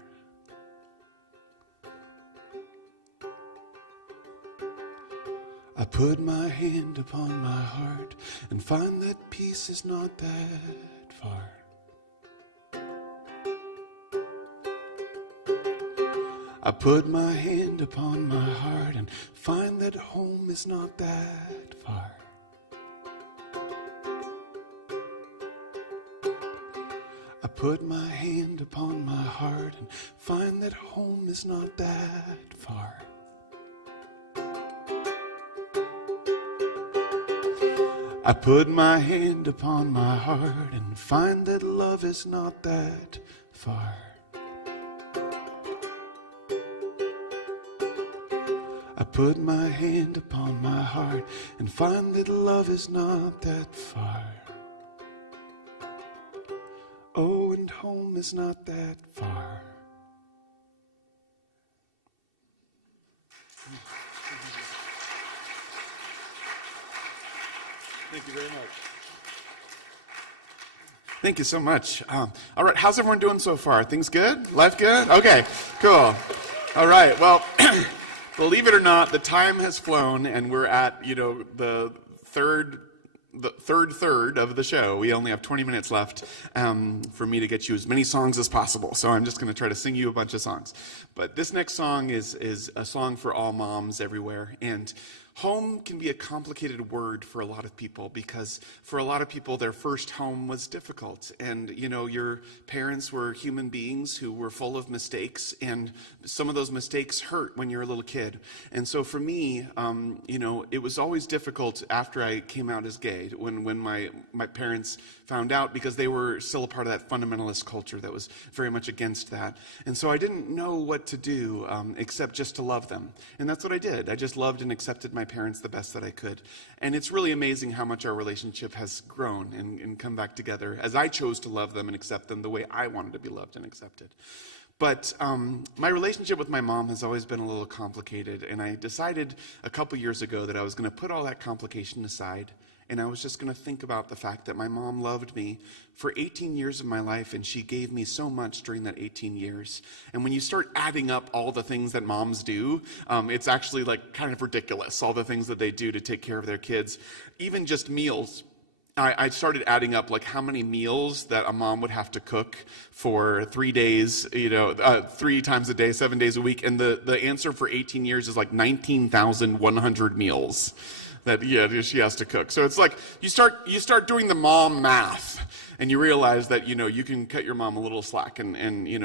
I put my hand upon my heart and find that peace is not that far. I put my hand upon my heart and find that home is not that far. I put my hand upon my heart and find that home is not that far. I put my hand upon my heart and find that love is not that far. I put my hand upon my heart and find that love is not that far. Oh, and home is not that far. Thank you very much. Thank you so much. All right, how's everyone doing so far? Things good? Life good? Okay, cool. All right, well, believe it or not, the time has flown, and we're at, the third third of the show. We only have 20 minutes left for me to get you as many songs as possible. So I'm just going to try to sing you a bunch of songs. But this next song is a song for all moms everywhere. And home can be a complicated word for a lot of people because for a lot of people, their first home was difficult. And, your parents were human beings who were full of mistakes, and some of those mistakes hurt when you're a little kid. And so for me, it was always difficult after I came out as gay, when my parents found out, because they were still a part of that fundamentalist culture that was very much against that. And so I didn't know what to do except just to love them. And that's what I did. I just loved and accepted my parents the best that I could. And it's really amazing how much our relationship has grown and come back together as I chose to love them and accept them the way I wanted to be loved and accepted. But my relationship with my mom has always been a little complicated, and I decided a couple years ago that I was going to put all that complication aside, and I was just going to think about the fact that my mom loved me for 18 years of my life, and she gave me so much during that 18 years. And when you start adding up all the things that moms do, it's actually kind of ridiculous, all the things that they do to take care of their kids. Even just meals. I started adding up how many meals that a mom would have to cook for 3 days, 3 times a day, 7 days a week. And the answer for 18 years is 19,100 meals that she has to cook. So it's you start doing the mom math, and you realize that you can cut your mom a little slack, and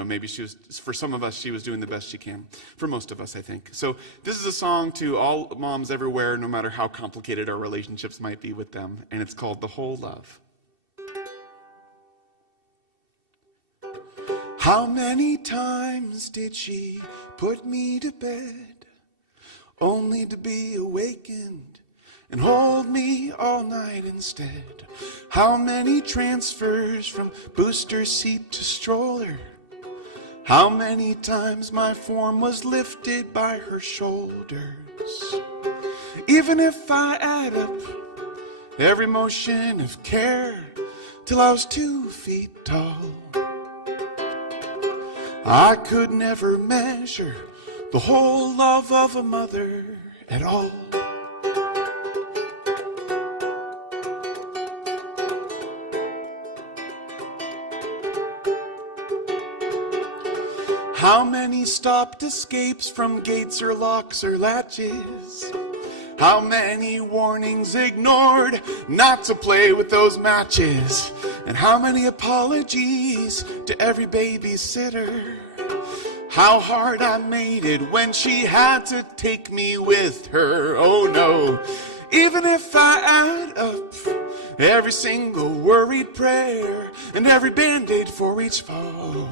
maybe for some of us she was doing the best she can. For most of us, I think. So this is a song to all moms everywhere, no matter how complicated our relationships might be with them, and it's called The Whole Love. How many times did she put me to bed, only to be awakened and hold me all night instead? How many transfers from booster seat to stroller? How many times my form was lifted by her shoulders? Even if I add up every motion of care, till I was 2 feet tall. I could never measure the whole love of a mother at all. How many stopped escapes from gates or locks or latches? How many warnings ignored not to play with those matches? And how many apologies to every babysitter? How hard I made it when she had to take me with her. Oh no, even if I add up every single worried prayer and every band-aid for each fall,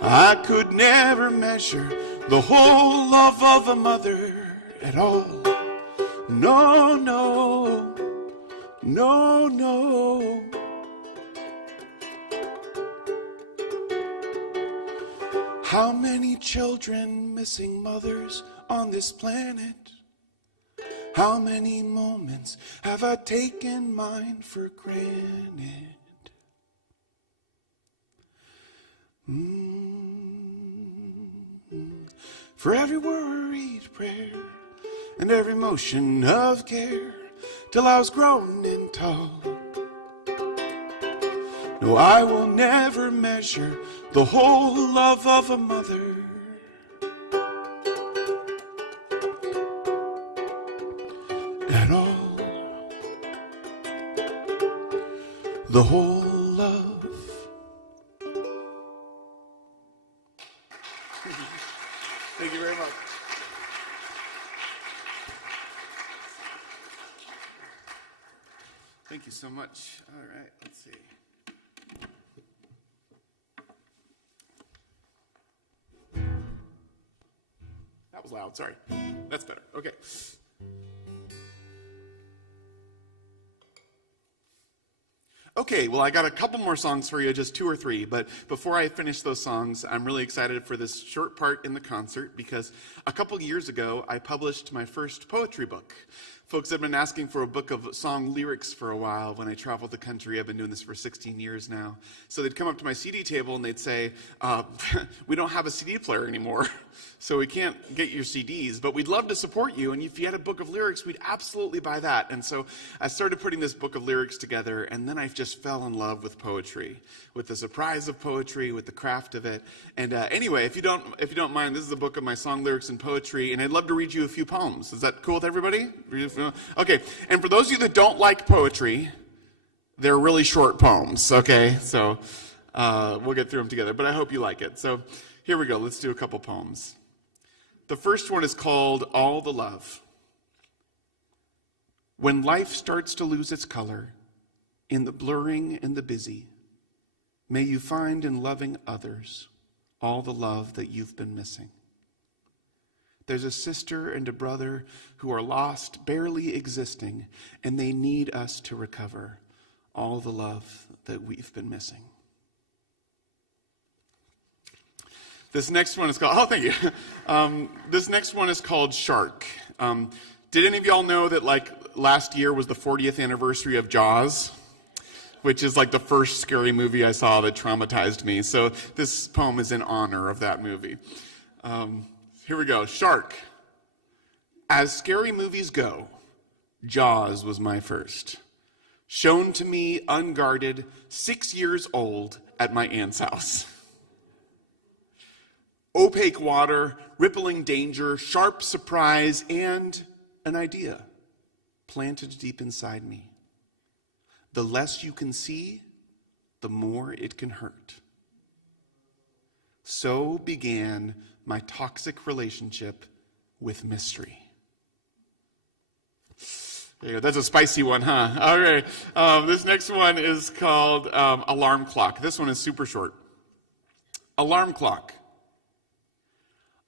I could never measure the whole love of a mother at all. No, no, no, no. How many children missing mothers on this planet? How many moments have I taken mine for granted? For every worried prayer and every motion of care, till I was grown and tall. No, I will never measure the whole love of a mother at all. The whole love. Thank you very much. Thank you so much. All right, let's see. That was loud, sorry. That's better, okay. Okay, well, I got a couple more songs for you, just 2 or 3. But before I finish those songs, I'm really excited for this short part in the concert because a couple years ago, I published my first poetry book. Folks have been asking for a book of song lyrics for a while when I traveled the country. I've been doing this for 16 years now. So they'd come up to my CD table and they'd say, we don't have a CD player anymore, so we can't get your CDs, but we'd love to support you. And if you had a book of lyrics, we'd absolutely buy that. And so I started putting this book of lyrics together, and then I just fell in love with poetry, with the surprise of poetry, with the craft of it. And anyway, if you don't mind, this is a book of my song lyrics and poetry, and I'd love to read you a few poems. Is that cool with everybody? Okay, and for those of you that don't like poetry, they're really short poems, okay? So we'll get through them together, but I hope you like it. So here we go. Let's do a couple poems. The first one is called All the Love. When life starts to lose its color, in the blurring and the busy, may you find in loving others all the love that you've been missing. There's a sister and a brother who are lost, barely existing, and they need us to recover all the love that we've been missing. This next one is called, oh, thank you. This next one is called Shark. Did any of y'all know that last year was the 40th anniversary of Jaws? Which is like the first scary movie I saw that traumatized me. So this poem is in honor of that movie. Here we go. Shark. As scary movies go, Jaws was my first. Shown to me unguarded, 6 years old at my aunt's house. Opaque water, rippling danger, sharp surprise, and an idea planted deep inside me. The less you can see, the more it can hurt. So began my toxic relationship with mystery. There you go. That's a spicy one, huh? All right. This next one is called Alarm Clock. This one is super short. Alarm clock.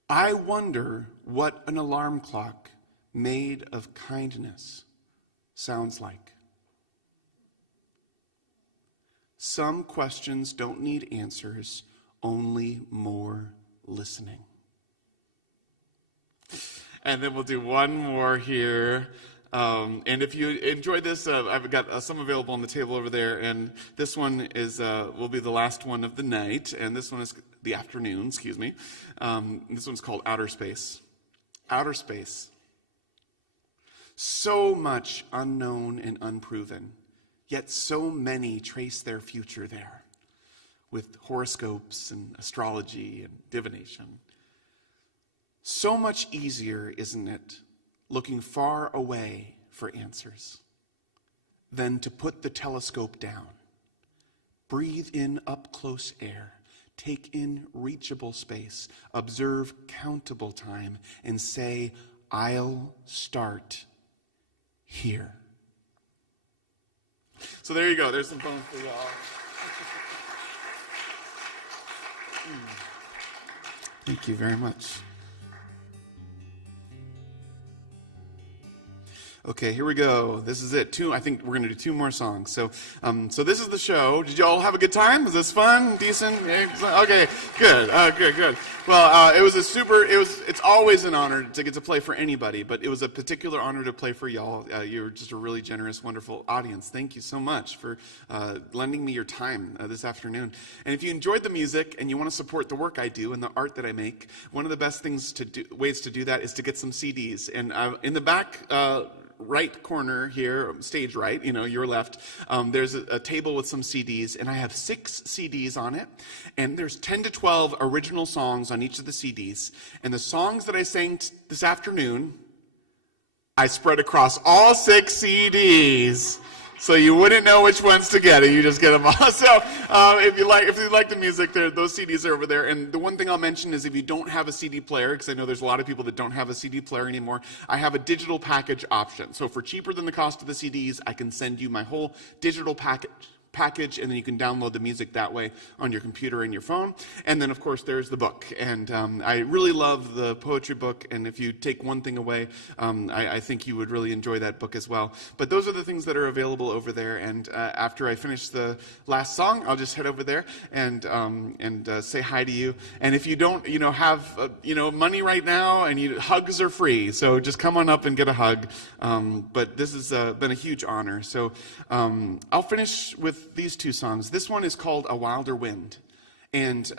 I wonder what an alarm clock made of kindness sounds like. Some questions don't need answers, only more listening. And then we'll do one more here. And if you enjoyed this, I've got some available on the table over there. And this one will be the last one of the night. And this one is the afternoon, excuse me. This one's called Outer Space. Outer space. So much unknown and unproven, yet so many trace their future there with horoscopes and astrology and divination. So much easier, isn't it, looking far away for answers than to put the telescope down, breathe in up-close air, take in reachable space, observe countable time, and say, I'll start here. So there you go. There's some fun for y'all. Thank you very much. Okay, here we go. This is it. I think we're going to do 2 more songs. So this is the show. Did you all have a good time? Was this fun? Decent? Okay, good. Good. Well, it's always an honor to get to play for anybody, but it was a particular honor to play for y'all. You're just a really generous, wonderful audience. Thank you so much for lending me your time this afternoon. And if you enjoyed the music and you want to support the work I do and the art that I make, one of the best ways to do that is to get some CDs. And in the back, right corner here, stage right, your left, there's a table with some CDs, and I have 6 CDs on it, and there's 10 to 12 original songs on each of the CDs, and the songs that I sang this afternoon, I spread across all 6 CDs, so you wouldn't know which ones to get, and you just get them all. So if you like the music, those CDs are over there. And the one thing I'll mention is if you don't have a CD player, because I know there's a lot of people that don't have a CD player anymore, I have a digital package option. So for cheaper than the cost of the CDs, I can send you my whole digital package, and then you can download the music that way on your computer and your phone. And then, of course, there's the book. And I really love the poetry book, and if you take one thing away, I think you would really enjoy that book as well. But those are the things that are available over there, and after I finish the last song, I'll just head over there and say hi to you. And if you don't, have, money right now, and hugs are free, so just come on up and get a hug. But this has been a huge honor. So I'll finish with these 2 songs. This one is called A Wilder Wind. And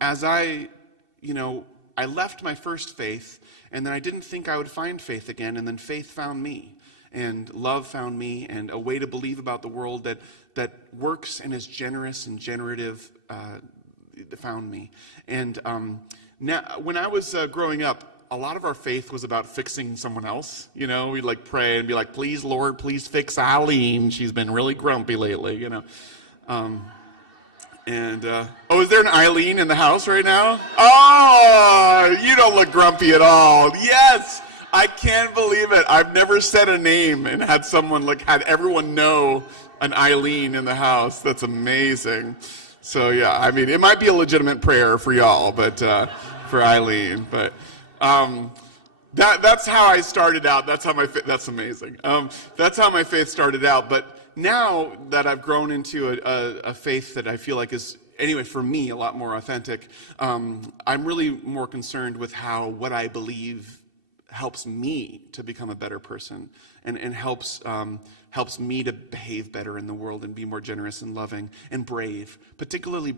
as I left my first faith, and then I didn't think I would find faith again, and then faith found me, and love found me, and a way to believe about the world that works and is generous and generative found me. And now, when I was growing up, a lot of our faith was about fixing someone else. We'd pray and be like, please, Lord, please fix Eileen. She's been really grumpy lately, is there an Eileen in the house right now? Oh, you don't look grumpy at all. Yes, I can't believe it. I've never said a name and had everyone know an Eileen in the house. That's amazing. So yeah, it might be a legitimate prayer for y'all, but for Eileen, but. That's how I started out. That's amazing. That's how my faith started out. But now that I've grown into a faith that I feel like is, anyway, for me, a lot more authentic, I'm really more concerned with how what I believe helps me to become a better person and helps me to behave better in the world and be more generous and loving and brave, particularly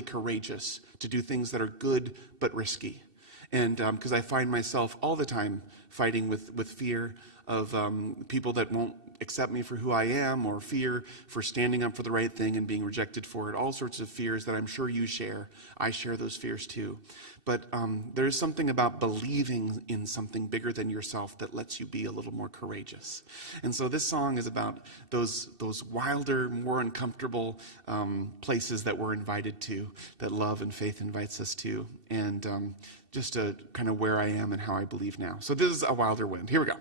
courageous to do things that are good but risky. And because I find myself all the time fighting with fear of people that won't accept me for who I am, or fear for standing up for the right thing and being rejected for it, all sorts of fears that I'm sure you share. I share those fears too. But there's something about believing in something bigger than yourself that lets you be a little more courageous. And so this song is about those wilder, more uncomfortable places that we're invited to, that love and faith invites us to, and just to kind of where I am and how I believe now. So this is A Wilder Wind. Here we go.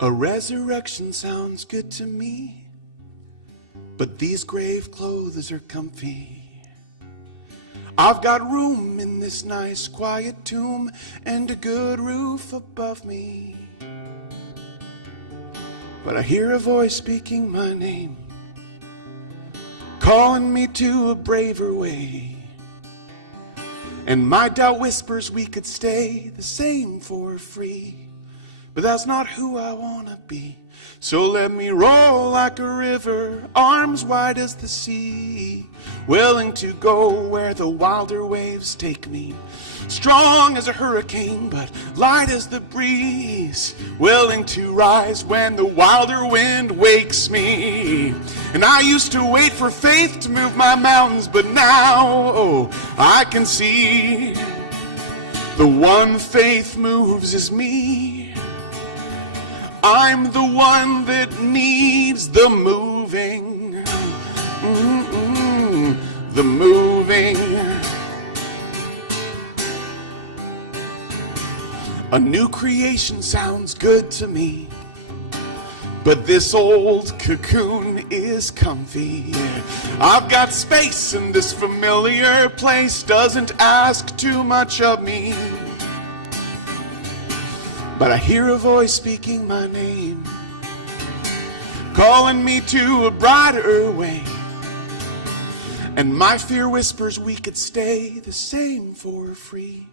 A resurrection sounds good to me, but these grave clothes are comfy. I've got room in this nice quiet tomb and a good roof above me. But I hear a voice speaking my name, calling me to a braver way. And my doubt whispers we could stay the same for free. But that's not who I want to be. So let me roll like a river, arms wide as the sea, willing to go where the wilder waves take me. Strong as a hurricane, but light as the breeze, willing to rise when the wilder wind wakes me. And I used to wait for faith to move my mountains, but now, oh, I can see the one faith moves is me. I'm the one that needs the moving, the moving. A new creation sounds good to me, but this old cocoon is comfy. I've got space and this familiar place doesn't ask too much of me. But I hear a voice speaking my name, calling me to a brighter way. And my fear whispers we could stay the same for free.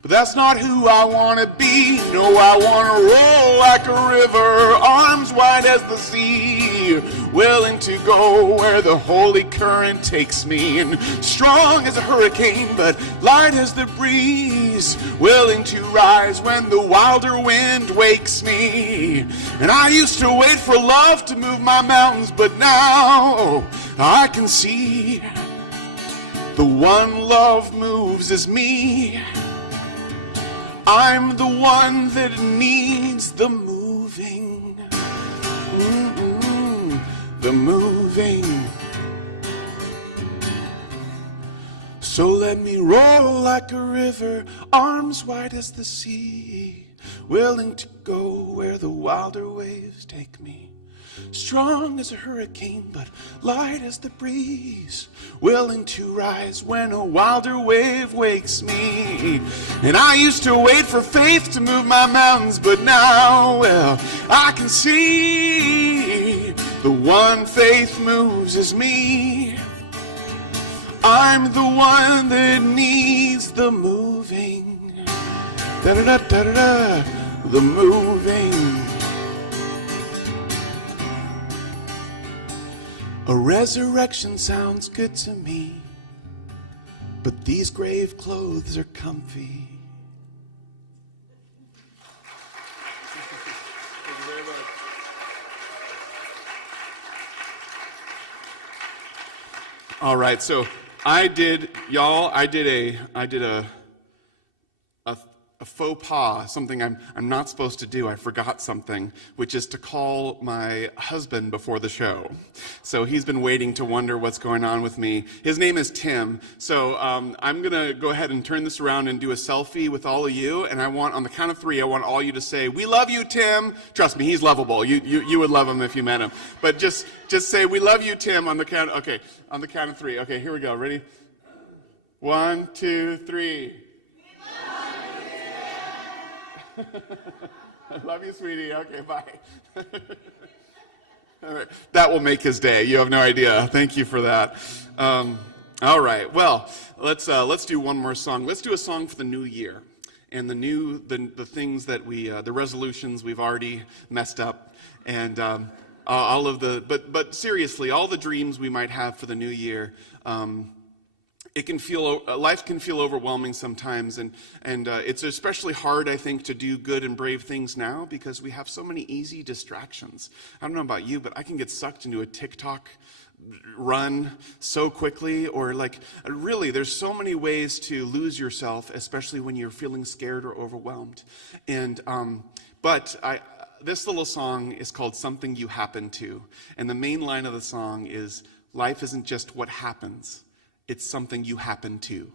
But that's not who I want to be. No, I want to roll like a river, arms wide as the sea, willing to go where the holy current takes me. And strong as a hurricane, but light as the breeze, willing to rise when the wilder wind wakes me. And I used to wait for love to move my mountains, but now I can see the one love moves is me. I'm the one that needs the moving, the moving. So let me roll like a river, arms wide as the sea, willing to go where the wilder waves take me. Strong as a hurricane, but light as the breeze, willing to rise when a wilder wave wakes me. And I used to wait for faith to move my mountains, but now, well, I can see the one faith moves is me. I'm the one that needs the moving, da-da-da-da-da-da, the moving. A resurrection sounds good to me, but these grave clothes are comfy. Thank you very much. All right, so I did a faux pas, something I'm not supposed to do. I forgot something, which is to call my husband before the show. So he's been waiting to wonder what's going on with me. His name is Tim. So I'm going to go ahead and turn this around and do a selfie with all of you. And I want, on the count of 3, I want all you to say, "We love you, Tim." Trust me, he's lovable. You would love him if you met him. But just say, "We love you, Tim," on the count. Okay, on the count of 3. Okay, here we go. Ready? 1, 2, 3. I love you, sweetie. Okay, bye. All right. That will make his day. You have no idea. Thank you for that. All right. Well, let's do one more song. Let's do a song for the new year and the things that the resolutions we've already messed up, and all of the. But seriously, all the dreams we might have for the new year. Life can feel overwhelming sometimes, and it's especially hard, I think, to do good and brave things now because we have so many easy distractions. I don't know about you, but I can get sucked into a TikTok run so quickly, or really, there's so many ways to lose yourself, especially when you're feeling scared or overwhelmed. And this little song is called "Something You Happen To," and the main line of the song is, "Life isn't just what happens. It's something you happen to."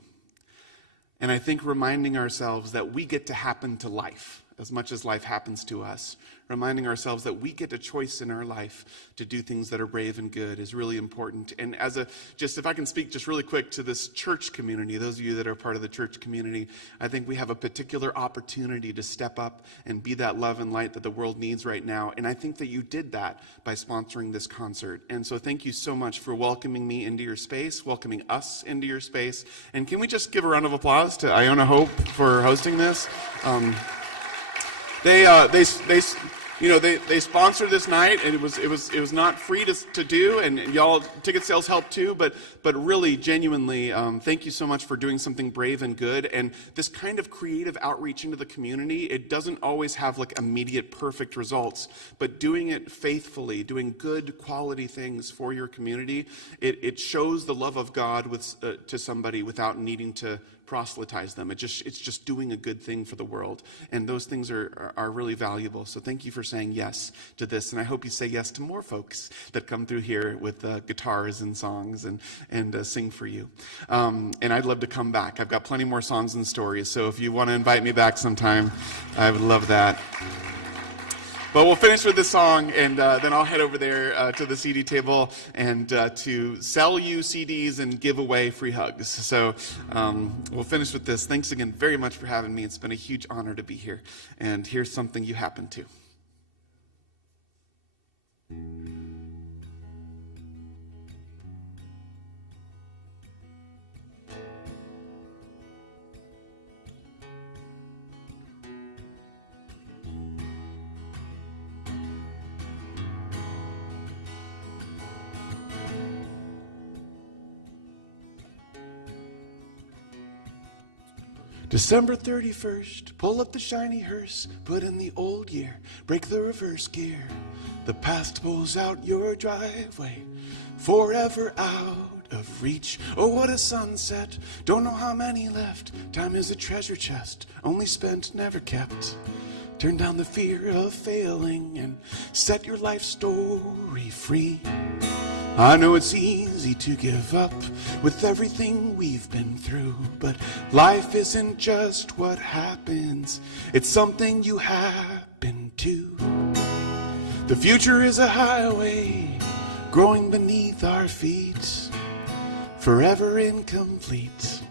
And I think reminding ourselves that we get to happen to life as much as life happens to us reminding ourselves that we get a choice in our life to do things that are brave and good is really important. And if I can speak just really quick to this church community, those of you that are part of the church community, I think we have a particular opportunity to step up and be that love and light that the world needs right now. And I think that you did that by sponsoring this concert. And so thank you so much for welcoming me into your space, welcoming us into your space. And can we just give a round of applause to Iona Hope for hosting this? They sponsored this night, and it was not free to do, and y'all ticket sales helped too. But really, genuinely, thank you so much for doing something brave and good. And this kind of creative outreach into the community, it doesn't always have like immediate perfect results, but doing it faithfully, doing good quality things for your community, it shows the love of God to somebody without needing to proselytize them. It's just doing a good thing for the world, and those things are really valuable. So thank you for saying yes to this, and I hope you say yes to more folks that come through here with guitars and songs and sing for you. And I'd love to come back. I've got plenty more songs and stories, so if you want to invite me back sometime, I would love that. But we'll finish with this song, and then I'll head over there to the CD table and to sell you CDs and give away free hugs. So we'll finish with this. Thanks again very much for having me. It's been a huge honor to be here. And here's something you happen to. December 31st, pull up the shiny hearse, put in the old year, break the reverse gear. The past pulls out your driveway, forever out of reach. Oh, what a sunset, don't know how many left. Time is a treasure chest, only spent, never kept. Turn down the fear of failing and set your life story free. I know it's easy to give up with everything we've been through, but life isn't just what happens, it's something you happen to. The future is a highway growing beneath our feet, forever incomplete,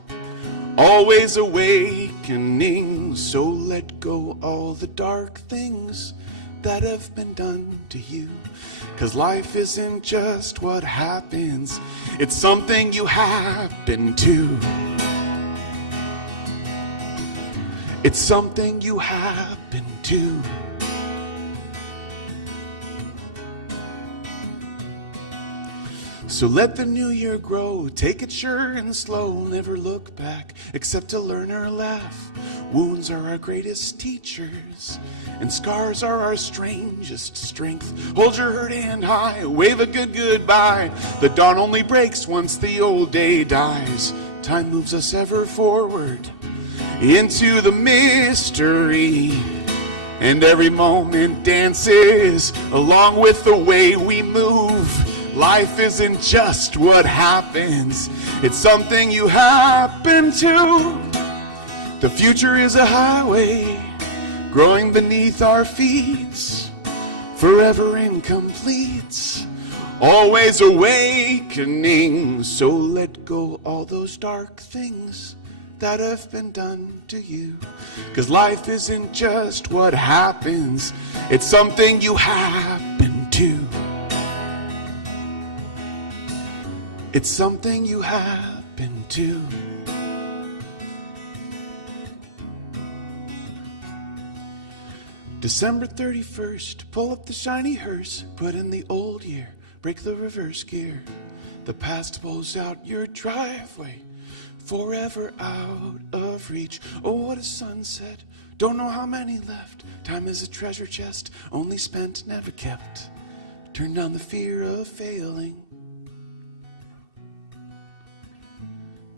always awakening. So let go all the dark things that have been done to you, 'cause life isn't just what happens, it's something you happen to. It's something you happen to. So let the new year grow, take it sure and slow, never look back except to learn or laugh. Wounds are our greatest teachers, and scars are our strangest strength. Hold your hurt hand high, wave a good goodbye. The dawn only breaks once the old day dies. Time moves us ever forward into the mystery, and every moment dances along with the way we move. Life isn't just what happens, it's something you happen to. The future is a highway growing beneath our feet, forever incomplete, always awakening. So let go all those dark things that have been done to you, 'cause life isn't just what happens, it's something you happen to. It's something you happen to. December 31st, pull up the shiny hearse, put in the old year, break the reverse gear. The past pulls out your driveway, forever out of reach. Oh, what a sunset, don't know how many left. Time is a treasure chest, only spent, never kept. Turn down the fear of failing.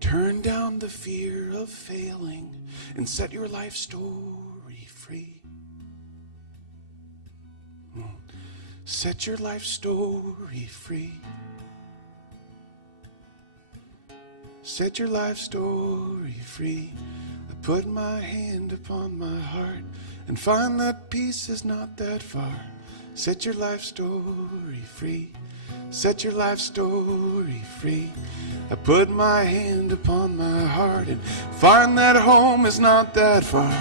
Turn down the fear of failing and set your life story free. Set your life story free. Set your life story free. I put my hand upon my heart and find that peace is not that far. Set your life story free. Set your life story free. I put my hand upon my heart and find that home is not that far.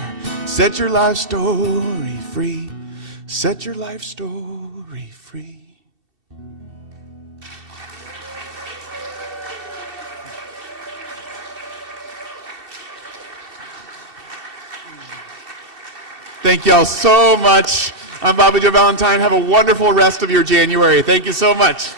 Set your life story free. Set your life story free. Thank you all so much. I'm Bobby Joe Valentine. Have a wonderful rest of your January. Thank you so much.